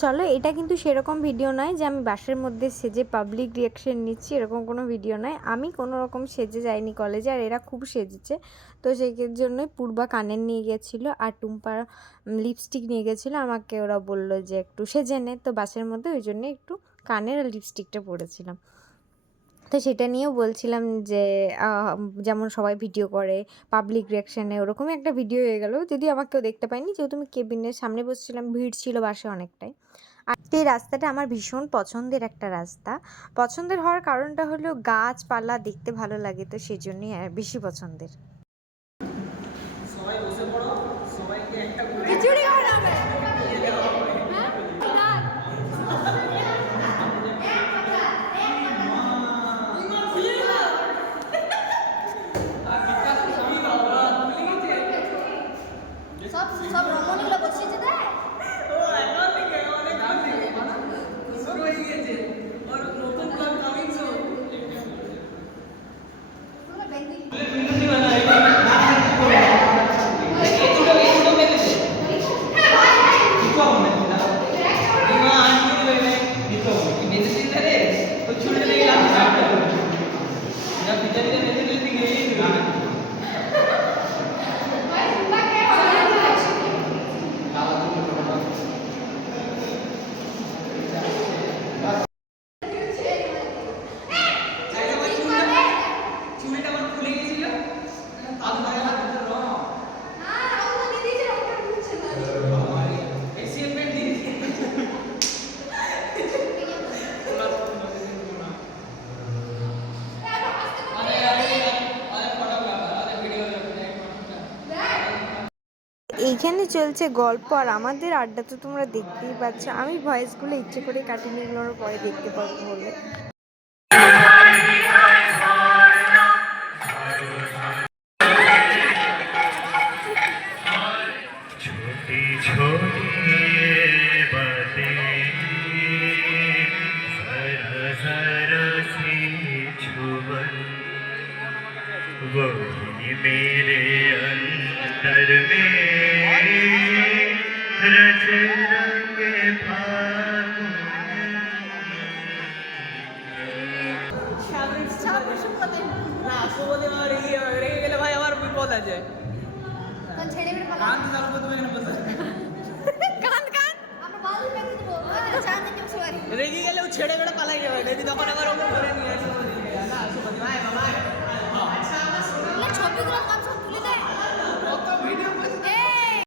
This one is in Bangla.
চলো, এটা কিন্তু সেরকম ভিডিও নয় যে আমি বাসের মধ্যে সেজে পাবলিক রিয়াকশন নিচ্ছি, এরকম কোনো ভিডিও নয়। আমি কোনো রকম সেজে যাইনি কলেজে, আর এরা খুব সেজেছে। তো সেই জন্যই পূর্বা কানের নিয়ে গেছিলো আর টুম্পা লিপস্টিক নিয়ে গেছিলো। আমাকে ওরা বললো যে একটু সেজে নে, তো বাসের মধ্যে ওই জন্য একটু কানের আর লিপস্টিকটা পরেছিলাম। তো সেটা নিয়েও বলছিলাম যে যেমন সবাই ভিডিও করে পাবলিক রিয়াকশানে, ওরকমই একটা ভিডিও হয়ে গেল। যদিও আমাকে কেউ দেখতে পাইনি, যেহেতু আমি কেবিনের সামনে বসছিলাম, ভিড় ছিল বাসে অনেকটাই। আর এই রাস্তাটা আমার ভীষণ পছন্দের একটা রাস্তা। পছন্দের হওয়ার কারণটা হলো গাছপালা দেখতে ভালো লাগে, তো সেই জন্যই বেশি পছন্দের। সবাই বসে পড়ো, সবাইকে একটা খিচুড়ি খাওয়াবে। সব রমণীগুলো বসিয়েছে দেখ। এইখানে চলছে গল্প আর আমাদের আড্ডা, তো তোমরা দেখতেই পাচ্ছ। আমি ভয়েসগুলো ইচ্ছে করে কাটিয়ে নিয়ে এগুলো পরে দেখতে পাবো বলে। वही मेरे अंतर में रच रंगे फागुन। না আসলে আমার রেগে গেলে ভাই আমার বিপদ আছে। কান ছেড়ে বের পালা। কান চালবো তুমি এখানে বসে। কান আমরা বাল পেতে দেবো। চা দিতে বসে বাড়ি। রেগে গেলে ও ছেড়ে বেড়ে পালাই যাবে, যদি তখন আবার ওকে ধরে